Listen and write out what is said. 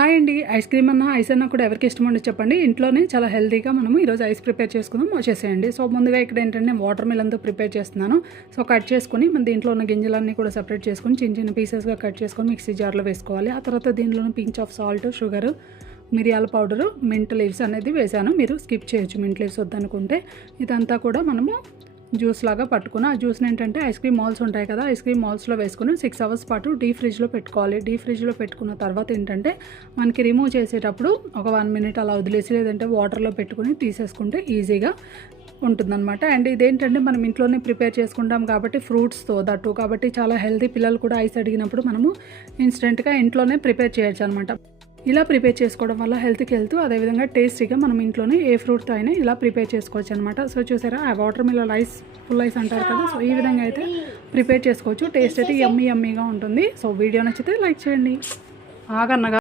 Hi అండి. Ice cream అన్నా ice అన్నా కూడా ఎవరికి ఇష్టం ఉండదు చెప్పండి. ఇంట్లోనే చాలా హెల్తీగా మనము ఈరోజు ఐస్ ప్రిపేర్ చేసుకుందాం వచ్చేసేయండి. సో ముందుగా ఇక్కడ ఏంటంటే వాటర్ మిలన్తో ప్రిపేర్ చేస్తున్నాను. సో కట్ చేసుకుని మన దీంట్లో ఉన్న గింజలన్నీ కూడా సెపరేట్ చేసుకొని చిన్న చిన్న పీసెస్గా కట్ చేసుకొని మిక్సీ జార్లో వేసుకోవాలి. ఆ తర్వాత దీంట్లోనే పించ్ ఆఫ్ సాల్ట్, షుగర్, మిరియాల పౌడరు, మింట్ లీవ్స్ అనేది వేసాను. మీరు స్కిప్ చేయొచ్చు మింట్ లీవ్స్ వద్దనుకుంటే. ఇదంతా కూడా మనము జ్యూస్ లాగా పట్టుకుని ఆ జ్యూస్ని ఏంటంటే ఐస్ క్రీమ్ మాల్స్ ఉంటాయి కదా, ఐస్ క్రీమ్ మాల్స్లో వేసుకుని 6 అవర్స్ పాటు డీప్ ఫ్రిడ్జ్లో పెట్టుకోవాలి. డీప్ ఫ్రిడ్జ్లో పెట్టుకున్న తర్వాత ఏంటంటే మనకి రిమూవ్ చేసేటప్పుడు ఒక 1 మినిట్ అలా వదిలేసి లేదంటే వాటర్లో పెట్టుకుని తీసేసుకుంటే ఈజీగా ఉంటుందన్నమాట. అండ్ ఇదేంటంటే మనం ఇంట్లోనే ప్రిపేర్ చేసుకుంటాం కాబట్టి ఫ్రూట్స్తో దట్టు కాబట్టి చాలా హెల్తీ. పిల్లలు కూడా ఐస్ అడిగినప్పుడు మనము ఇన్స్టెంట్గా ఇంట్లోనే ప్రిపేర్ చేయొచ్చు అనమాట. ఇలా ప్రిపేర్ చేసుకోవడం వల్ల హెల్త్కి హెల్త్, అదేవిధంగా టేస్టీగా మనం ఇంట్లోనే ఏ ఫ్రూట్తో అయినా ఇలా ప్రిపేర్ చేసుకోవచ్చు అనమాట. సో చూసారా, ఆ water melon ice, full ice అంటారు కదా, సో ఈ విధంగా అయితే ప్రిపేర్ చేసుకోవచ్చు. టేస్ట్ అయితే యమ్మీగా ఉంటుంది. సో వీడియో నచ్చితే లైక్ చేయండి. ఆగన్నగా